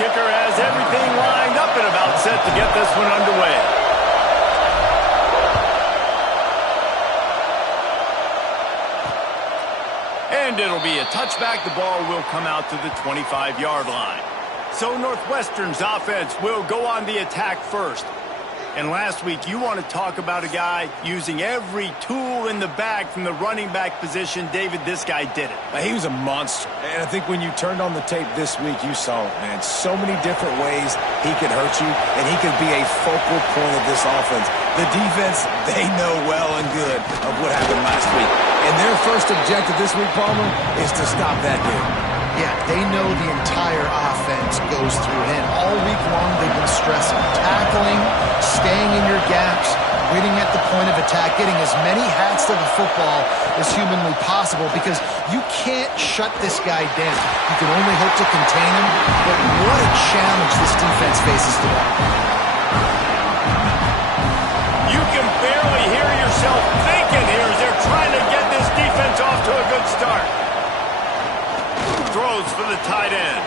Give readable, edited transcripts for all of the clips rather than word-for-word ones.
Kicker has everything lined up and about set to get this one underway. And it'll be a touchback. The ball will come out to the 25-yard line. So Northwestern's offense will go on the attack first. And last week, you want to talk about a guy using every tool in the bag from the running back position. David, this guy did it. He was a monster. And I think when you turned on the tape this week, you saw it, man. So many different ways he could hurt you, and he could be a focal point of this offense. The defense, they know well and good of what happened last week. And their first objective this week, Palmer, is to stop that dude. Yeah, they know the entire offense goes through him. All week long, they've been stressing tackling, staying in your gaps, waiting at the point of attack, getting as many hats to the football as humanly possible because you can't shut this guy down. You can only hope to contain him, but what a challenge this defense faces today. You can barely hear yourself thinking here as they're trying to get this defense off to a good start. Throws for the tight end.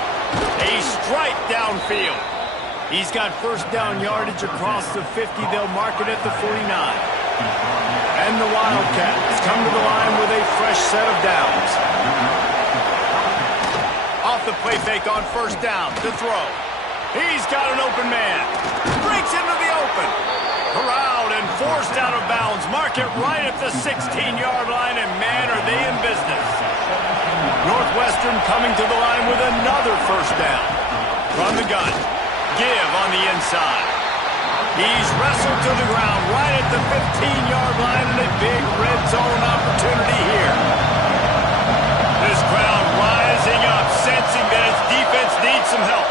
A strike downfield. He's got first down yardage across the 50. They'll mark it at the 49. And the Wildcats come to the line with a fresh set of downs. Off the play fake on first down to throw. He's got an open man. Breaks into the open. Corralled and forced out of bounds. Mark it right at the 16-yard line, and man, are they in business. Northwestern coming to the line with another first down. From the gun. Give on the inside. He's wrestled to the ground right at the 15-yard line, and a big red zone opportunity here. This crowd rising up, sensing that its defense needs some help.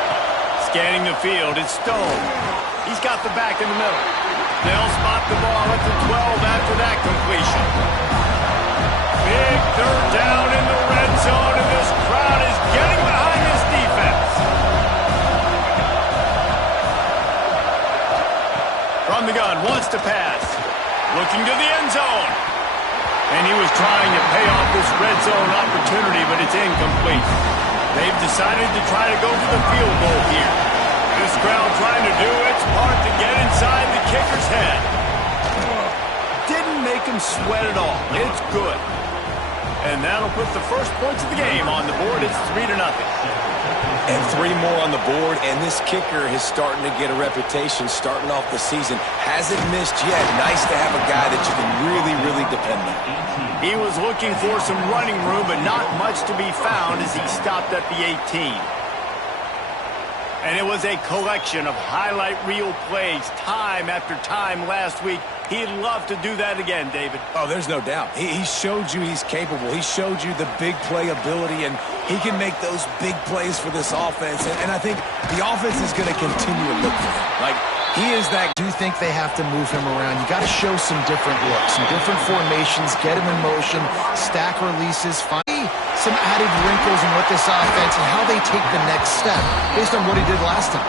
Scanning the field, it's Stone. He's got the back in the middle. They'll spot the ball at the 12 after that completion. Big third down in the red zone, and this crowd is getting behind this defense. From the gun, wants to pass. Looking to the end zone. And he was trying to pay off this red zone opportunity, but it's incomplete. They've decided to try to go for the field goal here. This crowd trying to do its part to get inside the kicker's head. Didn't make him sweat at all. It's good. And that'll put the first points of the game on the board. It's 3-0. And 3 more on the board, and this kicker is starting to get a reputation starting off the season. Hasn't missed yet. Nice to have a guy that you can really, really depend on. He was looking for some running room, but not much to be found as he stopped at the 18. And it was a collection of highlight reel plays time after time last week. He'd love to do that again, David. Oh, there's no doubt. He showed you he's capable. He showed you the big play ability, and he can make those big plays for this offense. And I think the offense is going to continue to look for him. Like, he is that. I do think they have to move him around. You got to show some different looks, some different formations, get him in motion, stack releases, find some added wrinkles in what this offense and how they take the next step based on what he did last time.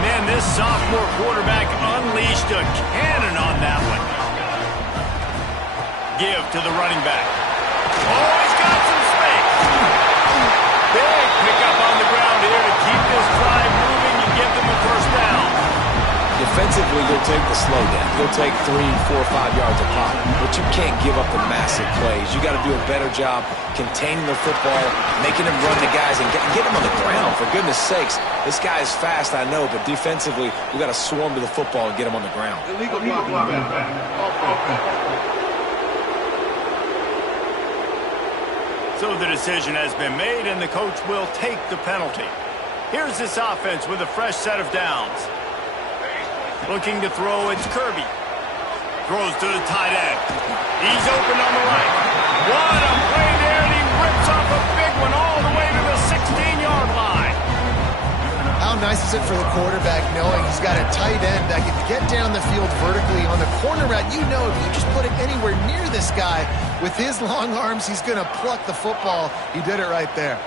Man, this sophomore quarterback unleashed a cannon on that one. Give to the running back. Oh, he's got some space. Big pickup on the ground here to keep this drive moving and give them a first down. Defensively, you'll take the slow down. You'll take 3, 4, 5 yards a pop. But you can't give up the massive plays. You got to do a better job containing the football, making him run the guys, and get him on the ground. For goodness sakes, this guy is fast, I know, but defensively, we got to swarm to the football and get him on the ground. Illegal block. So the decision has been made, and the coach will take the penalty. Here's this offense with a fresh set of downs. Looking to throw, it's Kirby. Throws to the tight end. He's open on the right. What a play there, and he rips off a big one all the way to the 16-yard line. How nice is it for the quarterback knowing he's got a tight end that can get down the field vertically on the corner route? You know, if you just put it anywhere near this guy, with his long arms, he's going to pluck the football. He did it right there.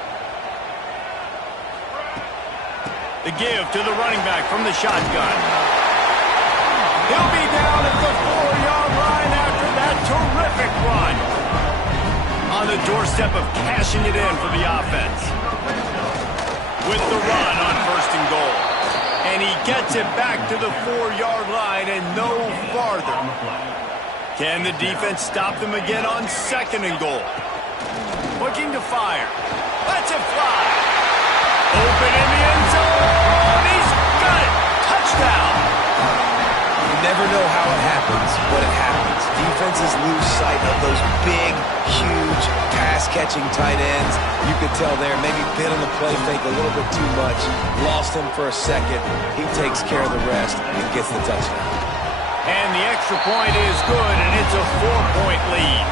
The give to the running back from the shotgun. He'll be down at the 4-yard line after that terrific run. On the doorstep of cashing it in for the offense. With the run on first first and goal. And he gets it back to the 4-yard line and no farther. Can the defense stop them again on second and goal? Looking to fire. Lets it fly. Open in the end zone. He's got it. Touchdown. You never know how it happens, but it happens. Defenses lose sight of those big, huge, pass-catching tight ends. You could tell there, maybe bit on the play fake a little bit too much. Lost him for a second. He takes care of the rest and gets the touchdown. And the extra point is good, and it's a 4-point lead.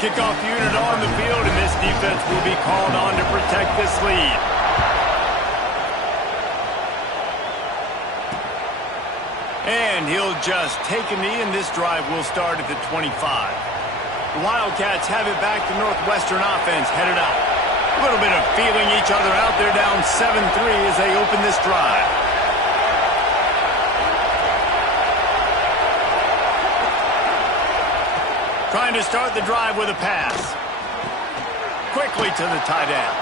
Kickoff unit on the field, and this defense will be called on to protect this lead. And he'll just take a knee, and this drive will start at the 25. The Wildcats have it back. The Northwestern offense headed out. A little bit of feeling each other out. They're down 7-3 as they open this drive. Trying to start the drive with a pass. Quickly to the tight end.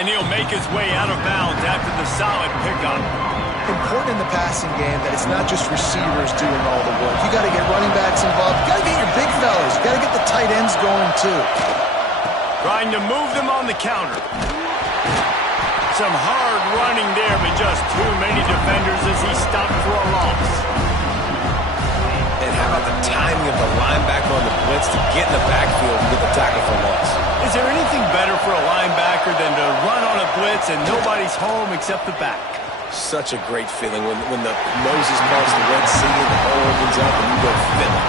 And he'll make his way out of bounds after the solid pickup. Important in the passing game that it's not just receivers doing all the work. You got to get running backs involved. You got to get your big fellas. You got to get the tight ends going too. Trying to move them on the counter. Some hard running there, but just too many defenders as he stopped for a loss. And how about the timing of the linebacker on the blitz to get in the backfield and get the tackle for loss? Is there anything better for a linebacker than to run on a blitz and nobody's home except the back? Such a great feeling when the Moses parts the Red Sea and the hole opens up and you go fiddling.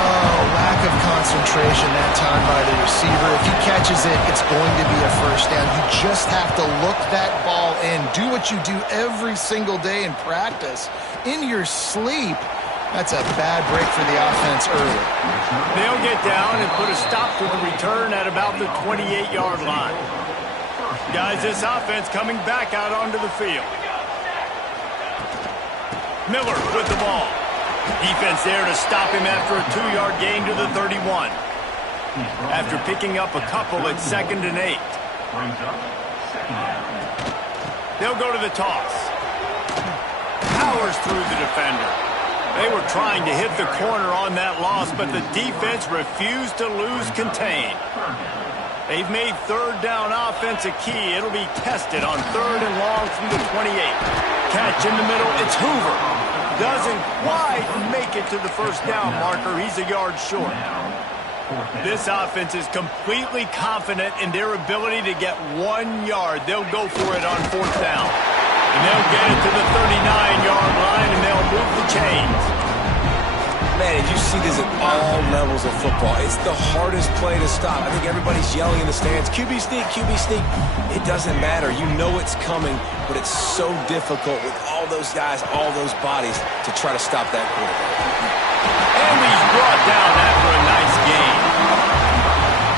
Oh, lack of concentration that time by the receiver. If he catches it, it's going to be a first down. You just have to look that ball in. Do what you do every single day in practice. In your sleep. That's a bad break for the offense early. They'll get down and put a stop to the return at about the 28-yard line. Guys, this offense coming back out onto the field. Miller with the ball. Defense there to stop him after a 2-yard gain to the 31. After picking up a couple at 2nd and 8. They'll go to the toss. Powers through the defender. They were trying to hit the corner on that loss, but the defense refused to lose contain. They've made third down offense a key. It'll be tested on 3rd and long from the 28. Catch in the middle. It's Hoover. Doesn't quite make it to the first down marker. He's a yard short. This offense is completely confident in their ability to get 1 yard. They'll go for it on 4th down. And they'll get it to the 39-yard line, and they'll move the chains. Man, and you see this at all levels of football. It's the hardest play to stop. I think everybody's yelling in the stands, QB sneak, QB sneak. It doesn't matter. You know it's coming, but it's so difficult with all those guys, all those bodies to try to stop that quarterback. And he's brought down after a nice gain.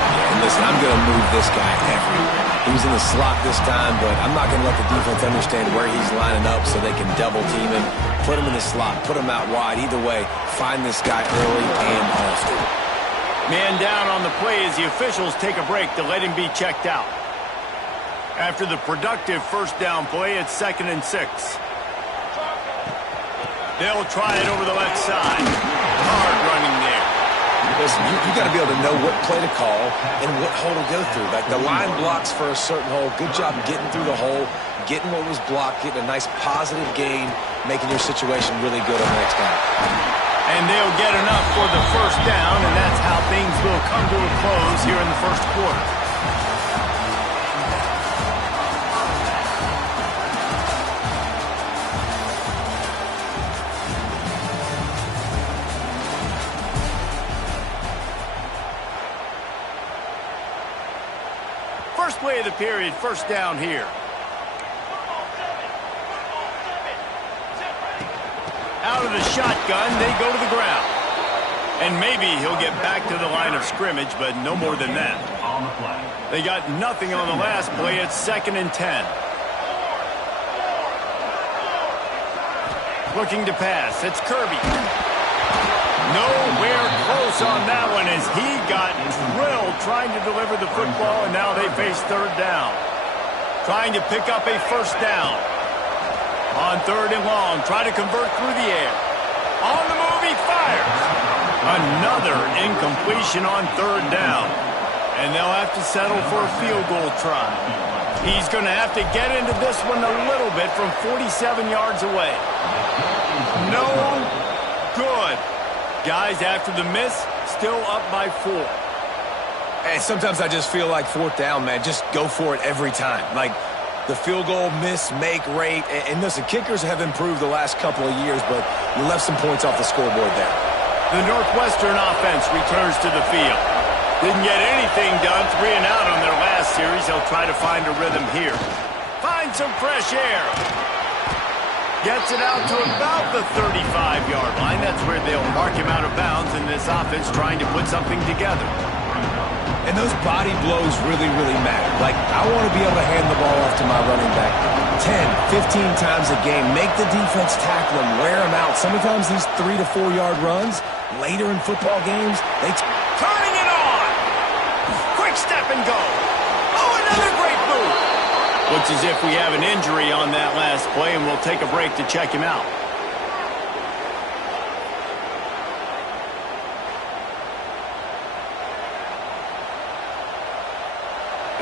Yeah, and listen, I'm going to move this guy everywhere. He was in the slot this time, but I'm not going to let the defense understand where he's lining up so they can double team him. Put him in the slot, put him out wide. Either way, find this guy early and often. Man down on the play as the officials take a break to let him be checked out. After the productive first down play, it's 2nd and 6. They'll try it over the left side. Hard running there. Listen, you got to be able to know what play to call and what hole to go through. Like the line blocks for a certain hole. Good job getting through the hole, getting what was blocked, getting a nice positive gain, making your situation really good on the next down. And they'll get enough for the first down, and that's how things will come to a close here in the first quarter. First play of the period, first down here. Out of the shotgun, they go to the ground. And maybe he'll get back to the line of scrimmage, but no more than that. They got nothing on the last play. It's 2nd and 10. Looking to pass. It's Kirby. Nowhere close on that one as he got drilled trying to deliver the football, and now they face 3rd down. trying to pick up a first down. On 3rd and long, try to convert through the air. On the move, he fires. Another incompletion on 3rd down. And they'll have to settle for a field goal try. He's going to have to get into this one a little bit from 47 yards away. No good. Guys, after the miss, still up by 4. And sometimes I just feel like 4th down, man, just go for it every time. Like, the field goal miss-make rate. And listen, kickers have improved the last couple of years, but you left some points off the scoreboard there. The Northwestern offense returns to the field. Didn't get anything done, 3 and out on their last series. They'll try to find a rhythm here. Find some fresh air. Gets it out to about the 35-yard line. That's where they'll mark him out of bounds in this offense trying to put something together. And those body blows really, really matter. Like, I want to be able to hand the ball off to my running back 10, 15 times a game. Make the defense tackle him, wear him out. Sometimes these 3 to 4 yard runs, later in football games, they... Turning it on! Quick step and go! Oh, another great move! Looks as if we have an injury on that last play, and we'll take a break to check him out.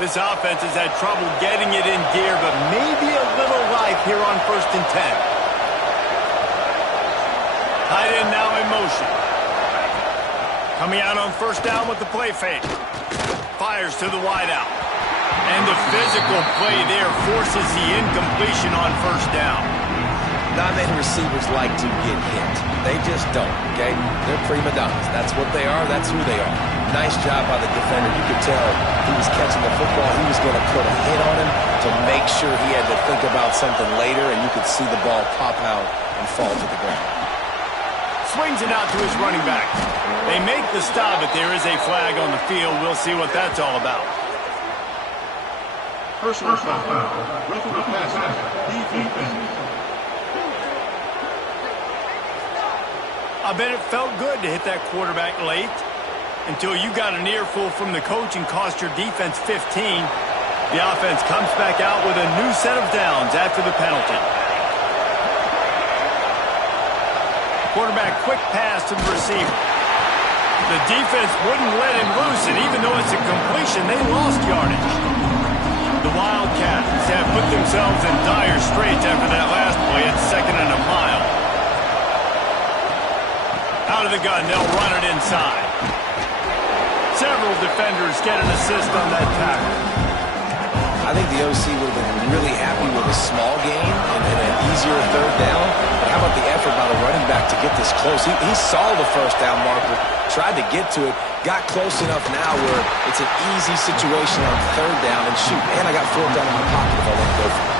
This offense has had trouble getting it in gear, but maybe a little life here on 1st and 10. Tight end now in motion. Coming out on 1st down with the play fake. Fires to the wideout. And the physical play there forces the incompletion on 1st down. Not many receivers like to get hit. They just don't, okay? They're prima donnas. That's what they are. That's who they are. Nice job by the defender. You could tell he was catching the football. He was going to put a hit on him to make sure he had to think about something later, and you could see the ball pop out and fall to the ground. Swings it out to his running back. They make the stop, but there is a flag on the field. We'll see what that's all about. Personal foul. Roughing the passer. Defense. I bet it felt good to hit that quarterback late until you got an earful from the coach and cost your defense 15. The offense comes back out with a new set of downs after the penalty. Quarterback quick pass to the receiver. The defense wouldn't let him loose, and even though it's a completion, they lost yardage. The Wildcats have put themselves in dire straits after that last play at 2nd and a mile. Out of the gun, they'll run it inside. Several defenders get an assist on that tackle. I think the OC would have been really happy with a small gain and an easier 3rd down. But how about the effort by the running back to get this close? He saw the 1st down marker, tried to get to it, got close enough now where it's an easy situation on 3rd down. And shoot, man, I got 4th down in my pocket if I want to go for it.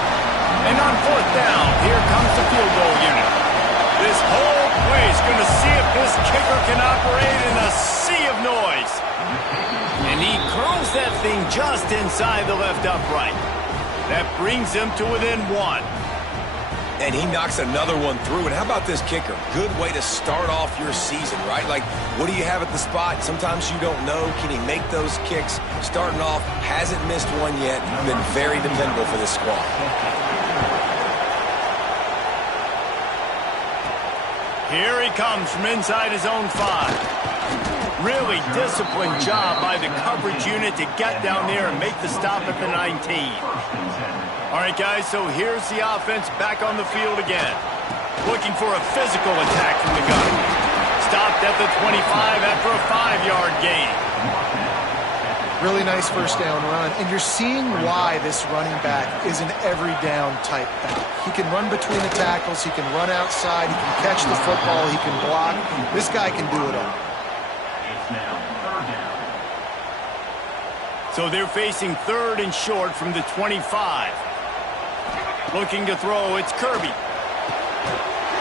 And on 4th down, here comes the field goal unit. This whole play is going to see if this kicker can operate in a sea of noise. And he curls that thing just inside the left upright. That brings him to within 1. And he knocks another one through. And how about this kicker? Good way to start off your season, right? Like, what do you have at the spot? Sometimes you don't know. Can he make those kicks? Starting off, hasn't missed one yet. Been very dependable for this squad. Here he comes from inside his own 5. Really disciplined job by the coverage unit to get down there and make the stop at the 19. All right, guys, so here's the offense back on the field again. Looking for a physical attack from the gun. Stopped at the 25 after a 5-yard gain. Really nice 1st down run, and you're seeing why this running back is an every down type back. He can run between the tackles, he can run outside, he can catch the football, he can block. This guy can do it all. It's now 3rd down. So they're facing 3rd and short from the 25. Looking to throw, it's Kirby.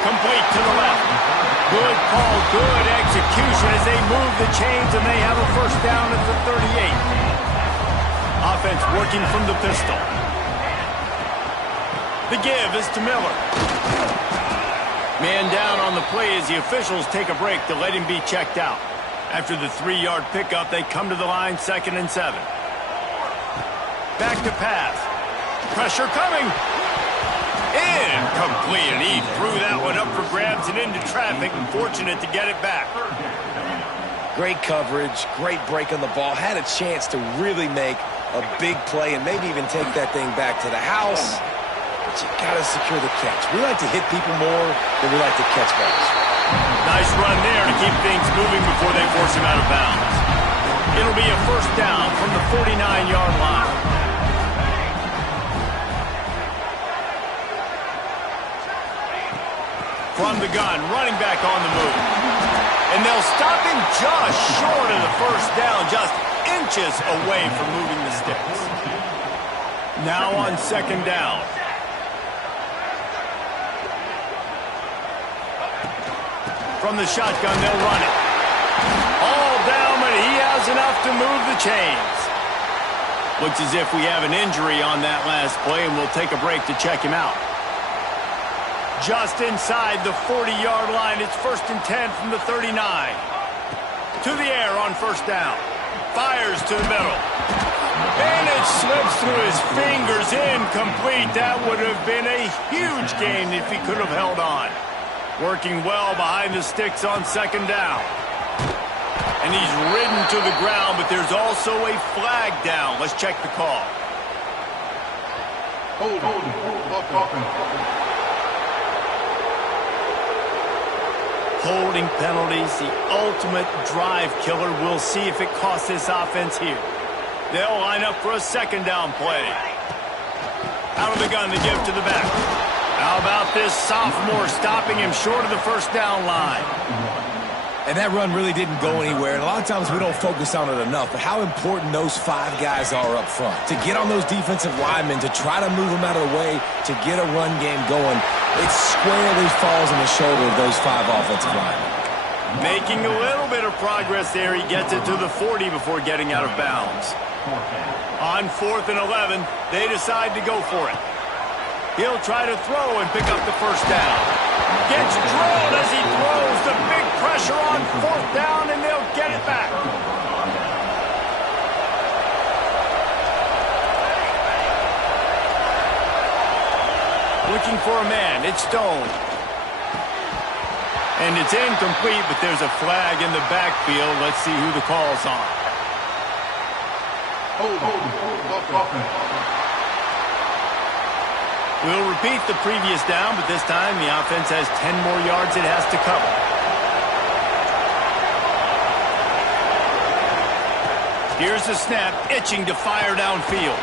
Complete to the left. Good call, good execution as they move the chains, and they have a 1st down at the 38. Offense working from the pistol. The give is to Miller. Man down on the play as the officials take a break to let him be checked out. After the 3-yard pickup, they come to the line 2nd and 7. Back to pass. Pressure coming. Incomplete, and he threw that one up for grabs and into traffic. Fortunate to get it back. Great coverage, great break on the ball. Had a chance to really make a big play and maybe even take that thing back to the house. But you got to secure the catch. We like to hit people more than we like to catch balls. Nice run there to keep things moving before they force him out of bounds. It'll be a first down from the 49-yard line. From the gun, running back on the move. And they'll stop him just short of the first down, just inches away from moving the sticks. Now on second down. From the shotgun, they'll run it. All down, but he has enough to move the chains. Looks as if we have an injury on that last play, and we'll take a break to check him out. Just inside the 40-yard line, it's 1st and 10 from the 39. To the air on first down. Fires to the middle. And it slips through his fingers, incomplete. That would have been a huge gain if he could have held on. Working well behind the sticks on second down. And he's ridden to the ground, but there's also a flag down. Let's check the call. Hold. Holding penalties, the ultimate drive killer. We'll see if it costs this offense here. They'll line up for a second down play. Out of the gun, the give to the back. How about this sophomore stopping him short of the first down line? And that run really didn't go anywhere. And a lot of times we don't focus on it enough. But how important those 5 guys are up front. To get on those defensive linemen, to try to move them out of the way, to get a run game going. It squarely falls on the shoulder of those 5 offensive linemen. Making a little bit of progress there. He gets it to the 40 before getting out of bounds. On 4th and 11, they decide to go for it. He'll try to throw and pick up the first down. Gets drilled as he throws. The big pressure on 4th down, and they'll get it back. Looking for a man. It's Stone. And it's incomplete, but there's a flag in the backfield. Let's see who the call's on. We'll repeat the previous down, but this time the offense has 10 more yards it has to cover. Here's the snap, itching to fire downfield.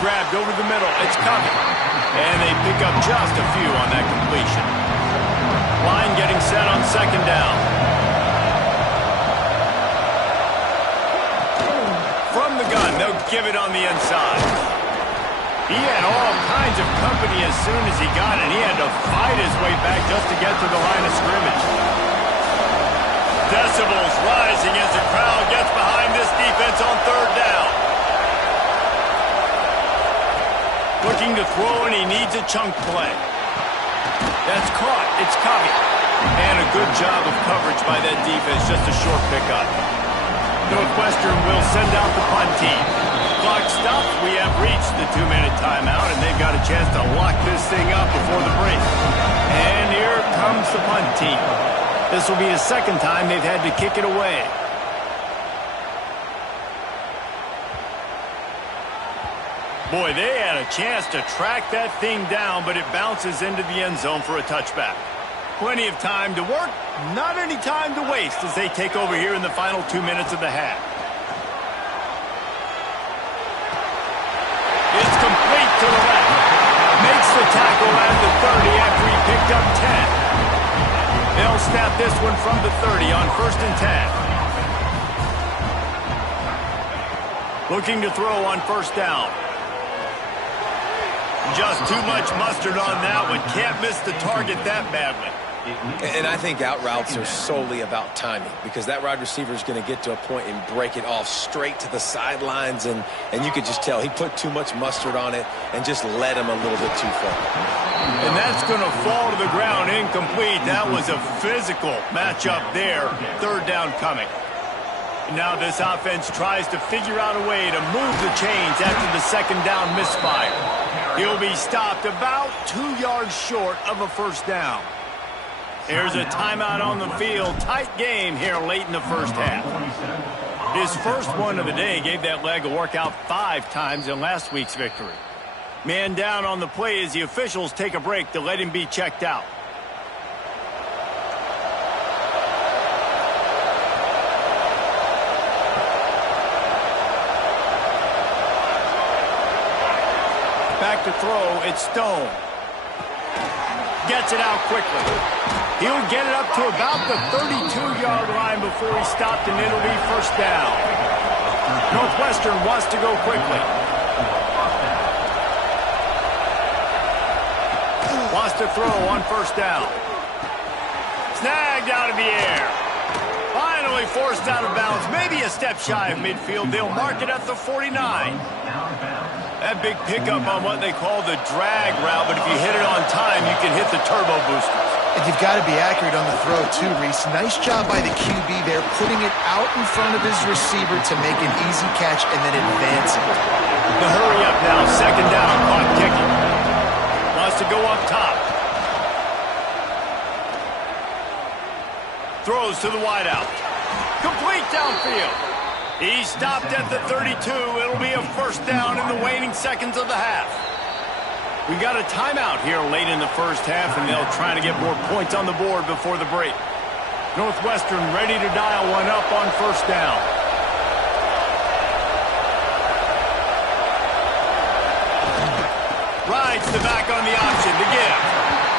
Grabbed over the middle, it's coming. And they pick up just a few on that completion. Line getting set on second down. From the gun, they'll give it on the inside. He had all kinds of company as soon as he got it. He had to fight his way back just to get to the line of scrimmage. Decibels rising as the crowd gets behind this defense on third down. Looking to throw, and he needs a chunk play. That's caught. It's Covey. And a good job of coverage by that defense. Just a short pickup. Northwestern will send out the punt team. Clock stopped. We have reached the 2-minute timeout, and they've got a chance to lock this thing up before the break. And here comes the punt team. This will be the second time they've had to kick it away. Boy, they had a chance to track that thing down, but it bounces into the end zone for a touchback. Plenty of time to work, not any time to waste as they take over here in the final 2 minutes of the half. It's complete to the left. Makes the tackle at the 30 after he picked up 10. They'll snap this one from the 30 on 1st and 10. Looking to throw on first down. Just too much mustard on that one. Can't miss the target that badly. And I think out routes are solely about timing because that wide receiver is going to get to a point and break it off straight to the sidelines, and you could just tell he put too much mustard on it and just led him a little bit too far. And that's going to fall to the ground incomplete. That was a physical matchup there. Third down coming. Now this offense tries to figure out a way to move the chains after the second down misfire. He'll be stopped about 2 yards short of a first down. There's a timeout on the field. Tight game here late in the first half. His first one of the day gave that leg a workout 5 times in last week's victory. Man down on the play as the officials take a break to let him be checked out. Back to throw, it's Stone. Gets it out quickly. He'll get it up to about the 32-yard line before he's stopped, and it'll be first down. Northwestern wants to go quickly. Wants to throw on first down. Snagged out of the air. Finally forced out of bounds. Maybe a step shy of midfield. They'll mark it at the 49. That big pickup on what they call the drag route, but if you hit it on time, you can hit the turbo boosters. And you've got to be accurate on the throw, too, Reese. Nice job by the QB there, putting it out in front of his receiver to make an easy catch and then advance it. The hurry up now, second down, clock kicking. Wants to go up top. Throws to the wideout. Complete downfield. He's stopped at the 32. It'll be a first down in the waning seconds of the half. We got a timeout here late in the first half, and they'll try to get more points on the board before the break. Northwestern ready to dial one up on first down. Rides the back on the option to give.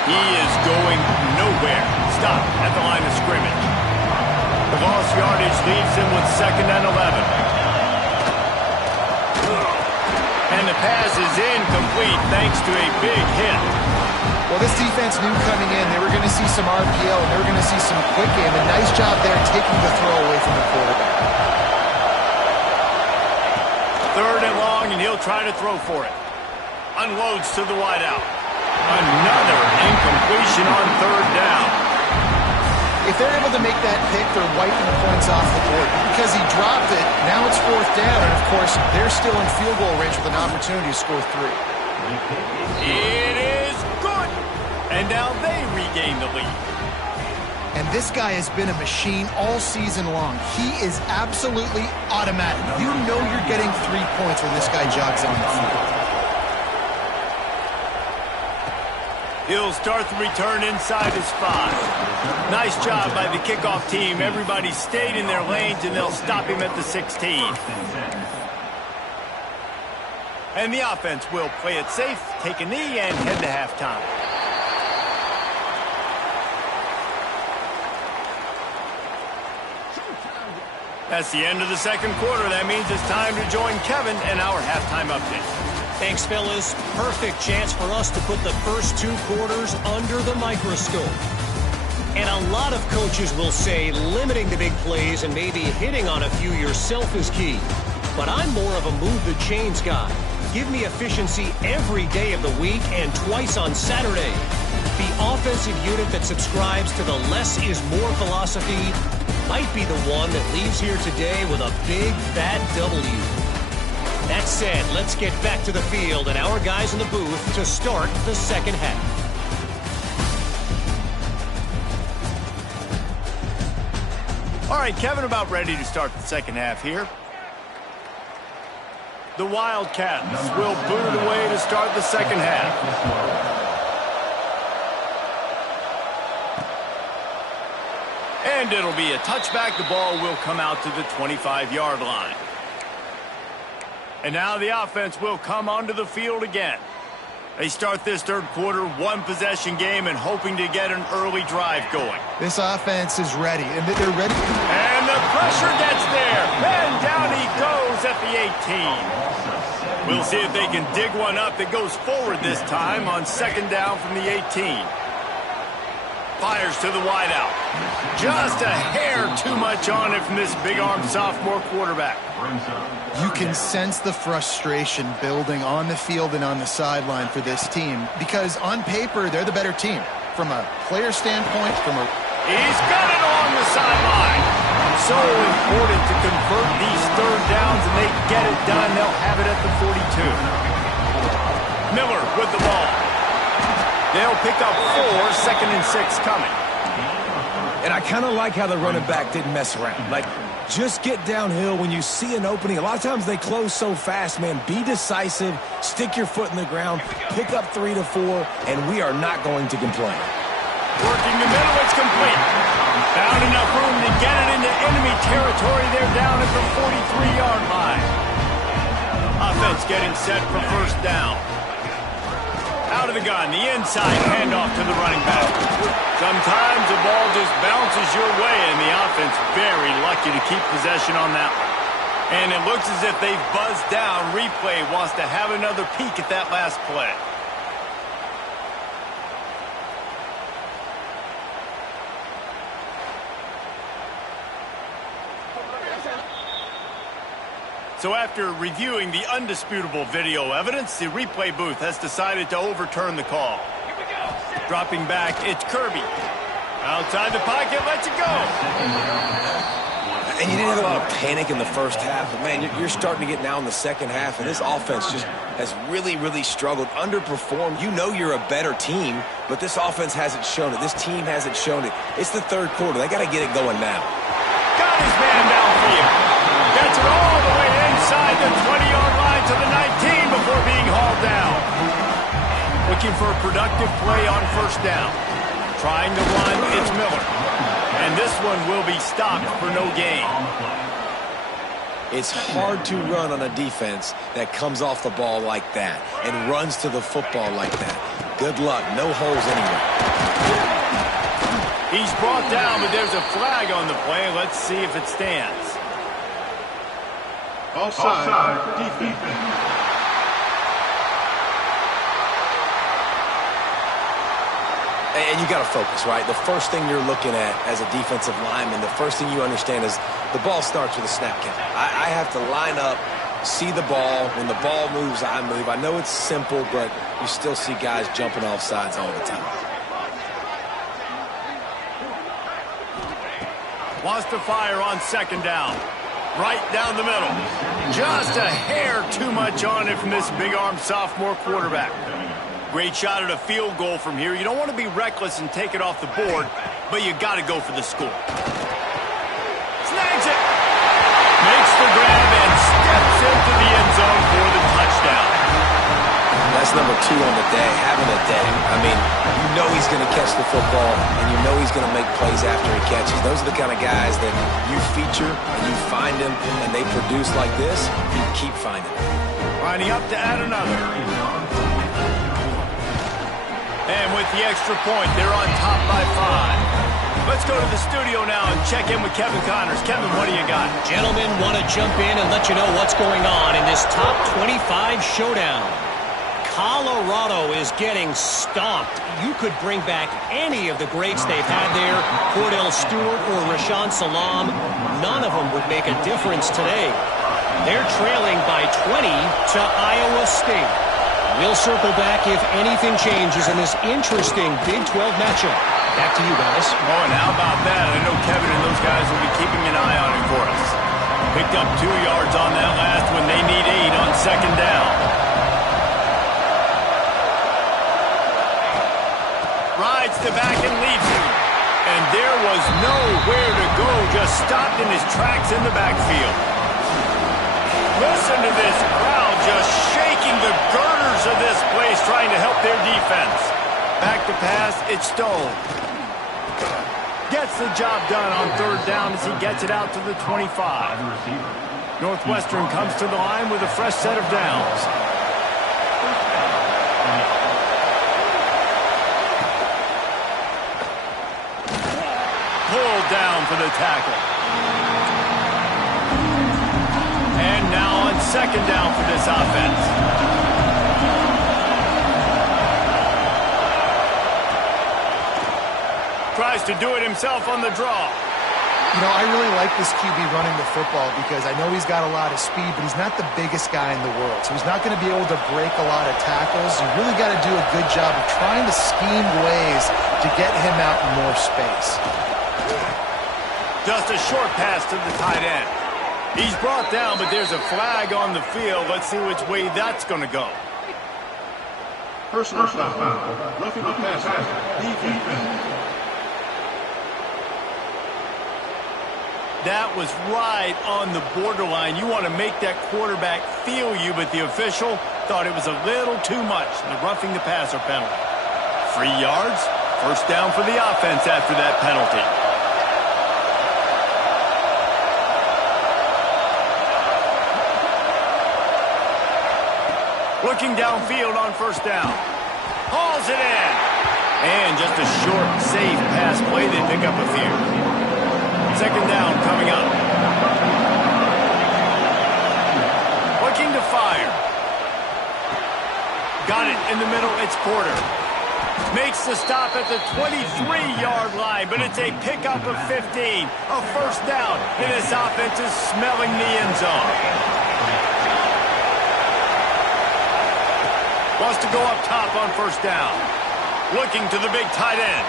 He is going nowhere. Stop at the line of scrimmage. The lost yardage leaves him with 2nd and 11. And the pass is incomplete thanks to a big hit. Well, this defense knew coming in they were going to see some RPO and they were going to see some quick game. A nice job there taking the throw away from the quarterback. 3rd and long, and he'll try to throw for it. Unloads to the wideout. Another incompletion on 3rd down. If they're able to make that pick, they're wiping points off the board. Because he dropped it, now it's 4th down. And, of course, they're still in field goal range with an opportunity to score 3. It is good. And now they regain the lead. And this guy has been a machine all season long. He is absolutely automatic. You know you're getting 3 points when this guy jogs on the field. He'll start the return inside his 5. Nice job by the kickoff team. Everybody stayed in their lanes, and they'll stop him at the 16. And the offense will play it safe, take a knee, and head to halftime. That's the end of the second quarter. That means it's time to join Kevin in our halftime update. Thanks, fellas. Perfect chance for us to put the first 2 quarters under the microscope. And a lot of coaches will say limiting the big plays and maybe hitting on a few yourself is key. But I'm more of a move the chains guy. Give me efficiency every day of the week and twice on Saturday. The offensive unit that subscribes to the less is more philosophy might be the one that leaves here today with a big, fat W. That said, let's get back to the field and our guys in the booth to start the second half. All right, Kevin, about ready to start the second half here. The Wildcats will boot it away to start the second half. And it'll be a touchback. The ball will come out to the 25-yard line. And now the offense will come onto the field again. They start this third quarter, 1-possession game, and hoping to get an early drive going. This offense is ready, and they're ready. And the pressure gets there. And down he goes at the 18. We'll see if they can dig one up that goes forward this time on second down from the 18. Fires to the wideout. Just a hair too much on it from this big-armed sophomore quarterback. You can sense the frustration building on the field and on the sideline for this team because on paper, they're the better team. From a player standpoint, He's got it along the sideline. So important to convert these third downs, and they get it done. They'll have it at the 42. Miller with the ball. They'll pick up 4, 2nd and 6 coming. And I kind of like how the running back didn't mess around. Like, just get downhill when you see an opening. A lot of times they close so fast, man. Be decisive, stick your foot in the ground, pick up 3 to 4, and we are not going to complain. Working the middle, it's complete. Found enough room to get it into enemy territory. They're down at the 43-yard line. Offense getting set for 1st down. Out of the gun, the inside handoff to the running back. Sometimes the ball just bounces your way, and the offense very lucky to keep possession on that one. And it looks as if they've buzzed down. Replay wants to have another peek at that last play. So after reviewing the undisputable video evidence, the replay booth has decided to overturn the call. Dropping back, it's Kirby. Outside the pocket, lets it go. And you didn't have a lot of panic in the first half, but, man, you're starting to get now in the second half, and this offense just has really, really struggled, underperformed. You know you're a better team, but this offense hasn't shown it. This team hasn't shown it. It's the 3rd quarter. They got to get it going now. Got his man downfield. Gets it all the way inside the 20-yard line to the 19 before being hauled down. Looking for a productive play on 1st down. Trying to run, it's Miller. And this one will be stopped for no gain. It's hard to run on a defense that comes off the ball like that and runs to the football like that. Good luck. No holes anywhere. He's brought down, but there's a flag on the play. Let's see if it stands. Offside, defense. And you got to focus, right? The first thing you're looking at as a defensive lineman, the first thing you understand is the ball starts with a snap count. I have to line up, see the ball. When the ball moves, I move. I know it's simple, but you still see guys jumping off sides all the time. Wants to fire on 2nd down. Right down the middle. Just a hair too much on it from this big-armed sophomore quarterback. Great shot at a field goal from here. You don't want to be reckless and take it off the board, but you got to go for the score. Snags it. Makes the grab and steps into the end zone for the touchdown. That's number 2 on the day, having a day. I mean, you know he's going to catch the football, and you know he's going to make plays after he catches. Those are the kind of guys that you feature, and you find them, and they produce like this, you keep finding them. Lining up to add another. And with the extra point, they're on top by 5. Let's go to the studio now and check in with Kevin Connors. Kevin, what do you got? Gentlemen, want to jump in and let you know what's going on in this top 25 showdown. Colorado is getting stomped. You could bring back any of the greats they've had there, Cordell Stewart or Rashaan Salaam. None of them would make a difference today. They're trailing by 20 to Iowa State. We'll circle back if anything changes in this interesting Big 12 matchup. Back to you guys. Oh, and how about that? I know Kevin and those guys will be keeping an eye on it for us. Picked up 2 yards on that last one. They need 8 on 2nd down. Rides to back and leaves him. And there was nowhere to go. Just stopped in his tracks in the backfield. Listen to this crowd just shaking the girders of this place trying to help their defense. Back to pass, it's Stone. Gets the job done on 3rd down as he gets it out to the 25. Northwestern comes to the line with a fresh set of downs. Pulled down for the tackle. And now on 2nd down for this offense. Tries to do it himself on the draw. You know, I really like this QB running the football because I know he's got a lot of speed, but he's not the biggest guy in the world. So he's not going to be able to break a lot of tackles. You really got to do a good job of trying to scheme ways to get him out in more space. Just a short pass to the tight end. He's brought down, but there's a flag on the field. Let's see which way that's going to go. Personal foul. Roughing the passer. Defense. That was right on the borderline. You want to make that quarterback feel you, but the official thought it was a little too much. The roughing the passer penalty. 3 yards, first down for the offense after that penalty. Looking downfield on first down. Hauls it in. And just a short, safe pass play. They pick up a few. Second down coming up. Looking to fire. Got it in the middle. It's Porter. Makes the stop at the 23-yard line, but it's a pickup of 15. A first down, and this offense is smelling the end zone. Wants to go up top on first down. Looking to the big tight end.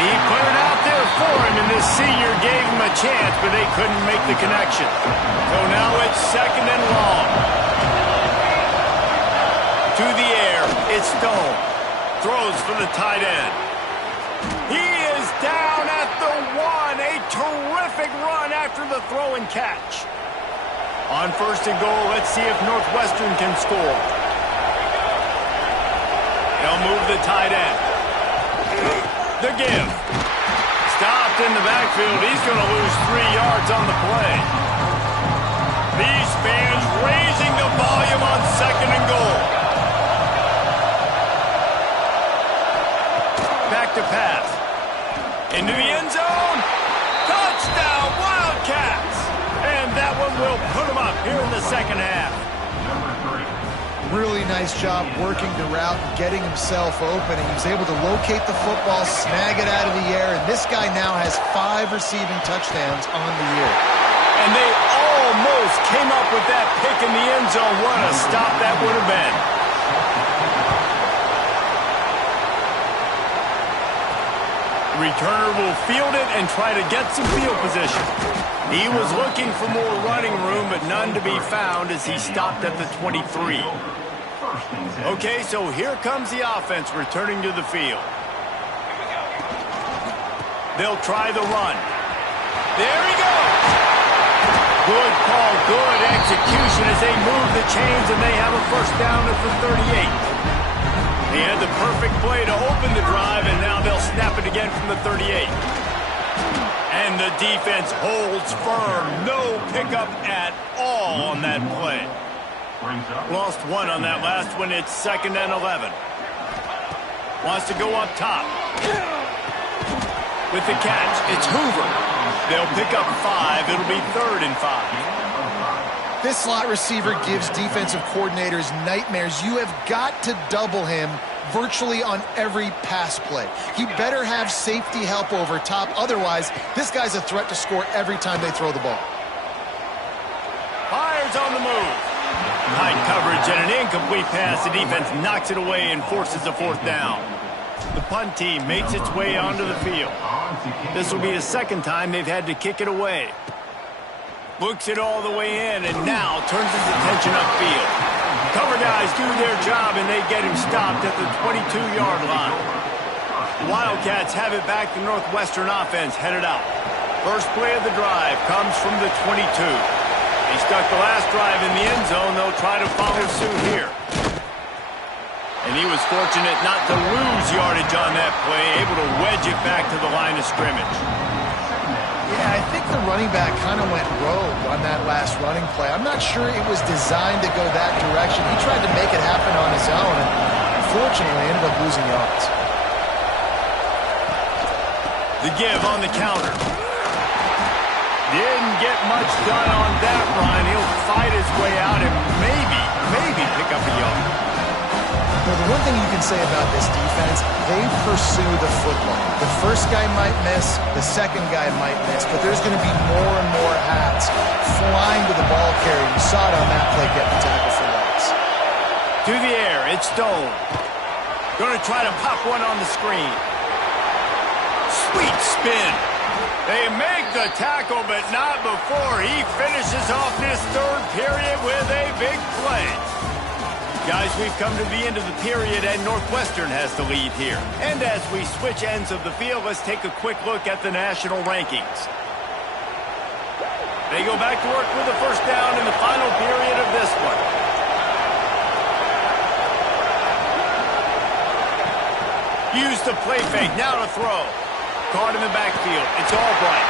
He put it out there for him, and this senior gave him a chance, but they couldn't make the connection. So now it's second and long. To the air, it's Stone. Throws for the tight end. He is down at the 1. A terrific run after the throw and catch. On first and goal, let's see if Northwestern can score. They'll move the tight end. The give. Stopped in the backfield. He's going to lose 3 yards on the play. These fans raising the volume on second and goal. Back to pass. Into the end zone. Touchdown, Wildcats. And that one will put them up here in the second half. Really nice job working the route and getting himself open. And he was able to locate the football, snag it out of the air, and this guy now has 5 receiving touchdowns on the year. And they almost came up with that pick in the end zone. What a stop that would have been. The returner will field it and try to get some field position. He was looking for more running room, but none to be found as he stopped at the 23. Okay, so here comes the offense returning to the field. They'll try the run. There he goes. Good call, good execution as they move the chains, and they have a first down at the 38. They had the perfect play to open the drive, and now they'll snap it again from the 38. And the defense holds firm. No pickup at all on that play. Lost 1 on that last one. It's second and 11. Wants to go up top. With the catch, it's Hoover. They'll pick up 5. It'll be third and 5. This slot receiver gives defensive coordinators nightmares. You have got to double him virtually on every pass play. He better have safety help over top. Otherwise, this guy's a threat to score every time they throw the ball. Fires on the move. Tight coverage and an incomplete pass. The defense knocks it away and forces a fourth down. The punt team makes its way onto the field. This will be the second time they've had to kick it away. Looks it all the way in and now turns his attention upfield. Cover guys do their job and they get him stopped at the 22-yard line. The Wildcats have it back. The Northwestern offense headed out. First play of the drive comes from the 22. He stuck the last drive in the end zone. They'll try to follow suit here. And he was fortunate not to lose yardage on that play, able to wedge it back to the line of scrimmage. Yeah, I think the running back kind of went rogue on that last running play. I'm not sure it was designed to go that direction. He tried to make it happen on his own, and unfortunately ended up losing yards. The give on the counter. Didn't get much done on that run. He'll fight his way out and maybe pick up a yard. Well, the one thing you can say about this defense, they pursue the football. The first guy might miss, the second guy might miss, but there's going to be more and more hats flying to the ball carrier. You saw it on that play getting the tackle for loss. To the air, it's Stone. Going to try to pop one on the screen. Sweet spin. They make the tackle, but not before he finishes off this third period with a big play. Guys, we've come to the end of the period, and Northwestern has the lead here. And as we switch ends of the field, let's take a quick look at the national rankings. They go back to work with a first down in the final period of this one. Use the play fake, now to throw. Caught in the backfield, it's Albright.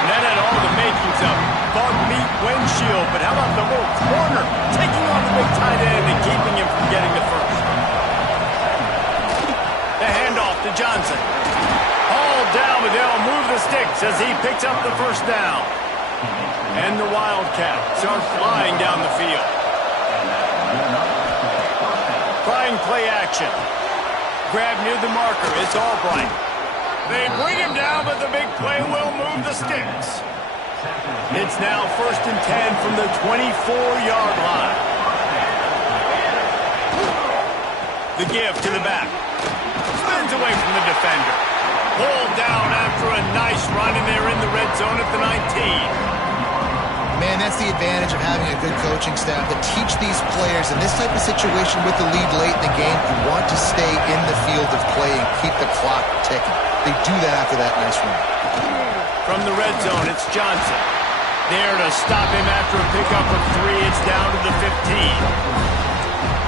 That had all the makings of bug meat windshield, but how about the little corner taking on the big tight end and keeping him from getting the first? The handoff to Johnson. All down, but they'll move the sticks as he picks up the first down. And the Wildcats are flying down the field. Trying play action. Grab near the marker, it's Albright. They bring him down, but the big play will move the sticks. It's now 1st and 10 from the 24-yard line. The give to the back. Spins away from the defender. Pulled down after a nice run, and they're in the red zone at the 19. Man, that's the advantage of having a good coaching staff to teach these players in this type of situation with the lead late in the game. You want to stay in the field of play and keep the clock ticking. They do that after that nice run. From the red zone, it's Johnson. There to stop him after a pickup of 3. It's down to the 15.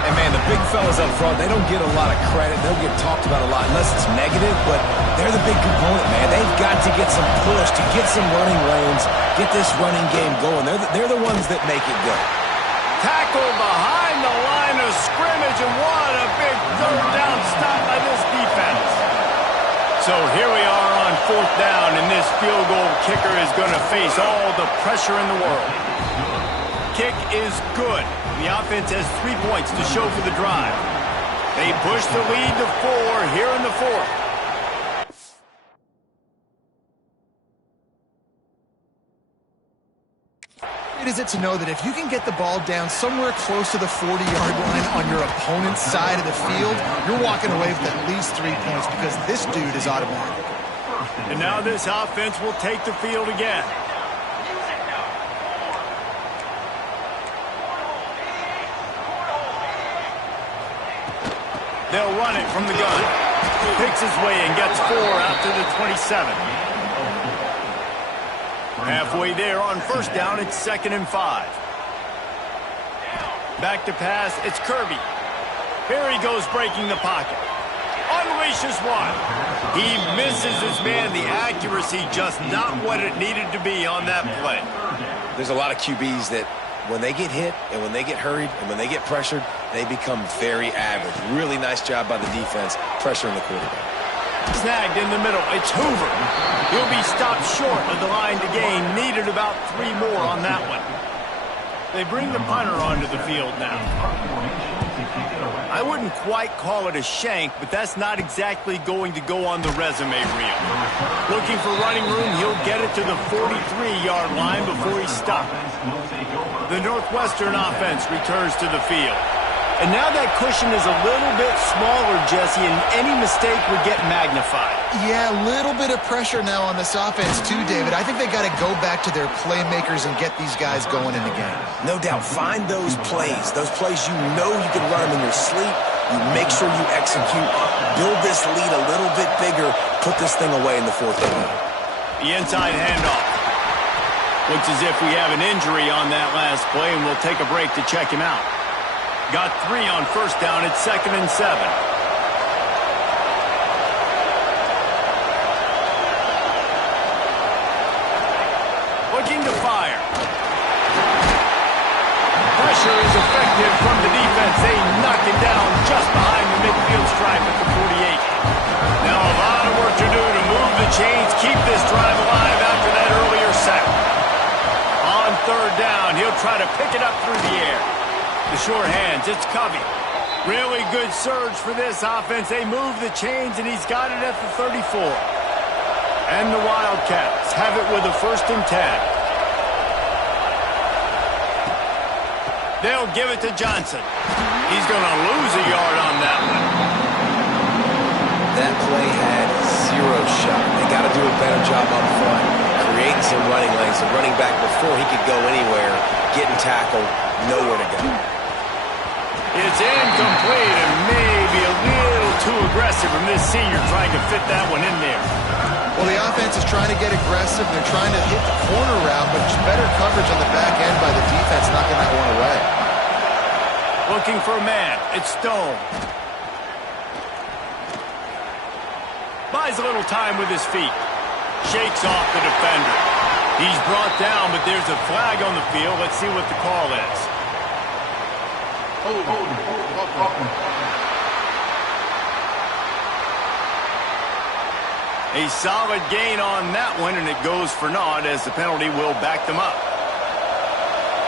And, man, the big fellas up front, they don't get a lot of credit. They'll get talked about a lot unless it's negative, but they're the big component, man. They've got to get some push, to get some running lanes, get this running game going. They're the ones that make it go. Tackle behind the line of scrimmage, and what a big third down stop by this defense. So here we are on 4th down, and this field goal kicker is going to face all the pressure in the world. Kick is good. The offense has 3 points to show for the drive. They push the lead to 4 here in the 4th. It is it to know that if you can get the ball down somewhere close to the 40-yard line on your opponent's side of the field, you're walking away with at least 3 points because this dude is automatic. And now this offense will take the field again. They'll run it from the gun. Picks his way and gets 4 out to the 27. Halfway there on 1st down, it's 2nd and 5. Back to pass, it's Kirby. Here he goes breaking the pocket. Unleashes one. He misses his man. The accuracy just not what it needed to be on that play. There's a lot of QBs that when they get hit and when they get hurried and when they get pressured, they become very average. Really nice job by the defense pressuring the quarterback. Snagged in the middle. It's Hoover. He'll be stopped short of the line to gain. Needed about 3 more on that one. They bring the punter onto the field now. I wouldn't quite call it a shank, but that's not exactly going to go on the resume reel. Looking for running room, he'll get it to the 43-yard line before he's stopped. The Northwestern offense returns to the field. And now that cushion is a little bit smaller, Jesse, and any mistake would get magnified. Yeah, a little bit of pressure now on this offense too, David. I think they got to go back to their playmakers and get these guys going in the game. No doubt. Find those plays you know you can run them in your sleep. You make sure you execute. Build this lead a little bit bigger. Put this thing away in the 4th inning. The inside handoff. Looks as if we have an injury on that last play, and we'll take a break to check him out. Got 3 on 1st down. It's 2nd and 7. Looking to fire. Pressure is effective from the defense. They knock it down just behind the midfield stripe at the 48. Now a lot of work to do to move the chains, keep this drive alive after that earlier sack. On 3rd down, he'll try to pick it up through the air. The short hands, it's Covey. Really good surge for this offense. They move the chains, and he's got it at the 34. And the Wildcats have it with a 1st and 10. They'll give it to Johnson. He's going to lose a yard on that one. That play had 0 shot. They got to do a better job up front, creating some running lanes. The running back, before he could go anywhere, getting tackled, nowhere to go. It's incomplete and maybe a little too aggressive from this senior trying to fit that one in there. Well, the offense is trying to get aggressive. They're trying to hit the corner route, but just better coverage on the back end by the defense knocking that one away. Looking for a man. It's Stone. Buys a little time with his feet. Shakes off the defender. He's brought down, but there's a flag on the field. Let's see what the call is. A solid gain on that one, and it goes for naught as the penalty will back them up.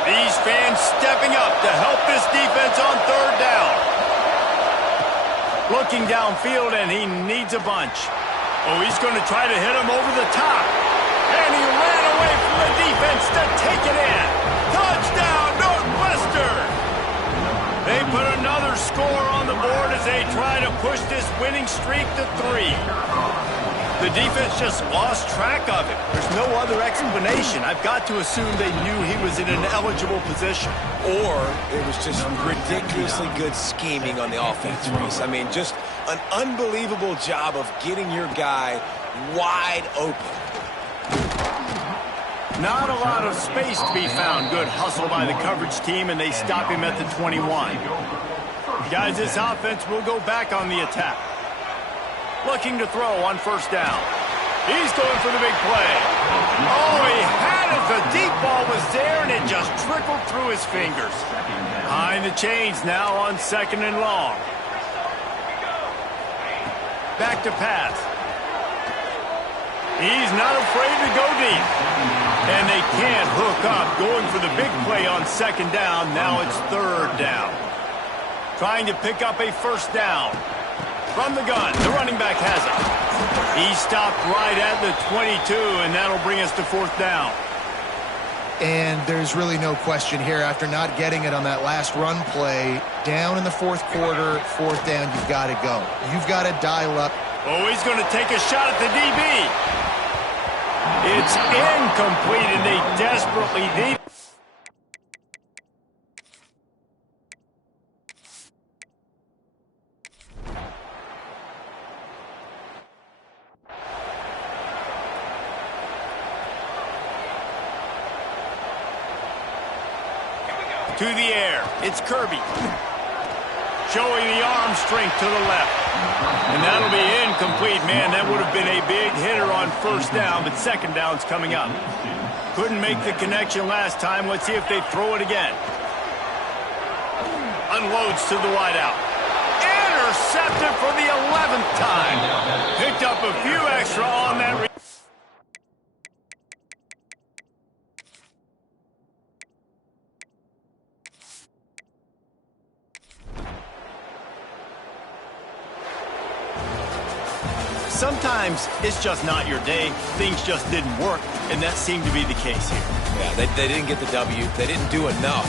These fans stepping up to help this defense on third down. Looking downfield, and he needs a bunch. Oh, he's going to try to hit him over the top. And he ran away from the defense to take it in. Touchdown, Northwestern! They put another score on the board as they try to push this winning streak to 3. The defense just lost track of it. There's no other explanation. I've got to assume they knew he was in an eligible position. Or it was just ridiculously good scheming on the offense, Reese. I mean, just an unbelievable job of getting your guy wide open. Not a lot of space to be found. Good hustle by the coverage team, and they stop him at the 21. Guys, this offense will go back on the attack. Looking to throw on first down. He's going for the big play. Oh, he had it. The deep ball was there, and it just trickled through his fingers. Behind the chains now on second and long. Back to pass. He's not afraid to go deep. And they can't hook up. Going for the big play on second down. Now it's third down. Trying to pick up a first down. From the gun, the running back has it. He stopped right at the 22, and that'll bring us to fourth down. And there's really no question here. After not getting it on that last run play, down in the fourth quarter, fourth down, you've got to go. You've got to dial up. Oh, he's going to take a shot at the DB. It's incomplete, and they desperately need. To the air, it's Kirby. Showing the arm strength to the left. And that'll be incomplete. Man, that would have been a big hitter on first down, but second down's coming up. Couldn't make the connection last time. Let's see if they throw it again. Unloads to the wideout. Intercepted for the 11th time. Picked up a few extra on that. Sometimes it's just not your day. Things just didn't work, and that seemed to be the case here. Yeah, they didn't get the W. They didn't do enough.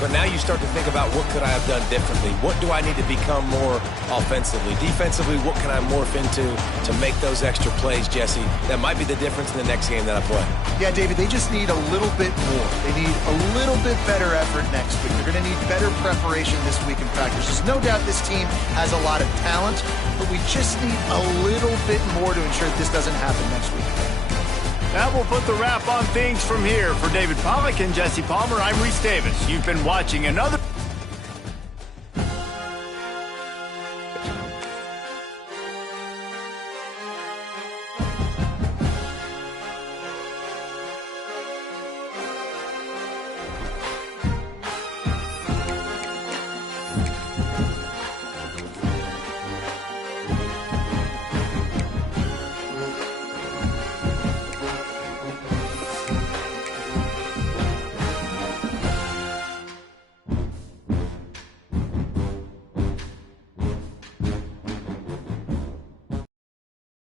But now you start to think about what could I have done differently? What do I need to become more offensively? Defensively, what can I morph into to make those extra plays, Jesse? That might be the difference in the next game that I play. Yeah, David, they just need a little bit more. They need a little bit better effort next week. They're going to need better preparation this week in practice. There's no doubt this team has a lot of talent, but we just need a little bit more to ensure that this doesn't happen next week. That will put the wrap on things from here. For David Pollack and Jesse Palmer, I'm Reese Davis. You've been watching another